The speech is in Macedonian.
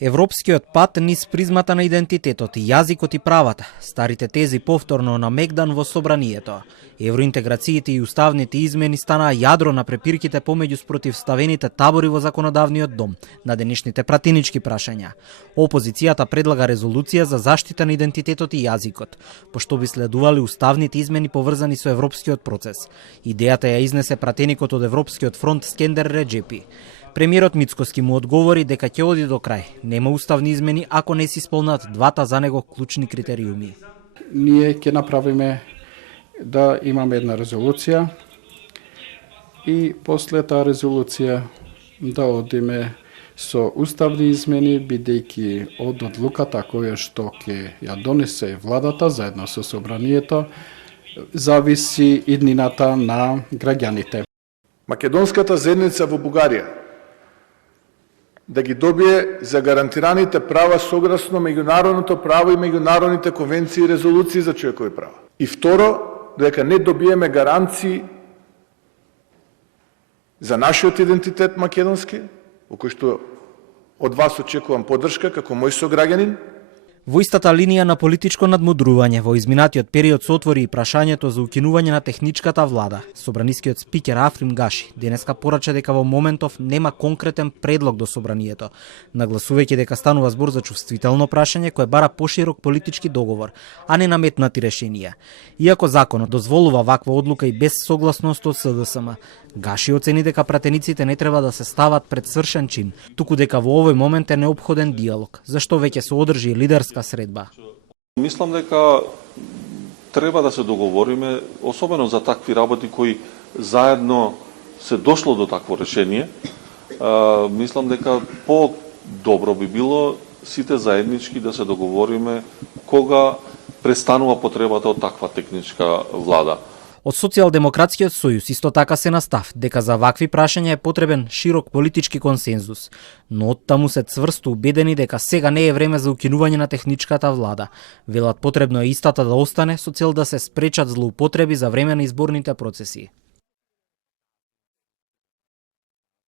Европскиот пат низ призмата на идентитетот, јазикот и правата, старите тези повторно намегдан во собранието. Евроинтеграциите и уставните измени станаа јадро на препирките помеѓу спротивставените табори во законодавниот дом на денешните пратенички прашања. Опозицијата предлага резолуција за заштита на идентитетот и јазикот, пошто би следувале уставните измени поврзани со европскиот процес. Идејата ја изнесе пратеникот од Европскиот фронт Скендер Реджепи. Премиерот Мицкоски му одговори дека ќе оди до крај. Нема уставни измени ако не се исполнат двата за него клучни критериуми. Ние ќе направиме да имаме една резолуција и после таа резолуција да одиме со уставни измени, бидејќи од одлуката која што ќе ја донесе владата заедно со собранието зависи иднината на граѓаните. Македонската заедница во Бугарија да ги добие загарантираните права согласно меѓународното право и меѓународните конвенции и резолуции за човекови права. И второ, дека не добиеме гаранции за нашиот идентитет македонски, во кој што од вас очекувам поддршка како мој сограѓанин. Во истата линија на политичко надмудрување во изминатиот период се отвори и прашањето за укинување на техничката влада. Собранискиот спикер Африм Гаши денеска порача дека во моментов нема конкретен предлог до собранието, нагласувајќи дека станува збор за чувствително прашање кое бара поширок политички договор, а не наметнати решенија. Иако законот дозволува ваква одлука и без согласност од СДСМ, Гаши оцени дека пратениците не треба да се стават пред свршен чин, туку дека во овој момент е неопходен диалог, зашто веќе се одржи лидерска средба. Мислам дека треба да се договориме, особено за такви работи кои заедно се дошло до такво решение. Мислам дека по-добро би било сите заеднички да се договориме кога престанува потребата од таква техничка влада. Од Социјалдемократскиот сојуз исто така се настав дека за вакви прашања е потребен широк политички консензус, но оттаму се цврсто убедени дека сега не е време за укинување на техничката влада. Велат потребно е истата да остане со цел да се спречат злоупотреби за време на изборните процеси.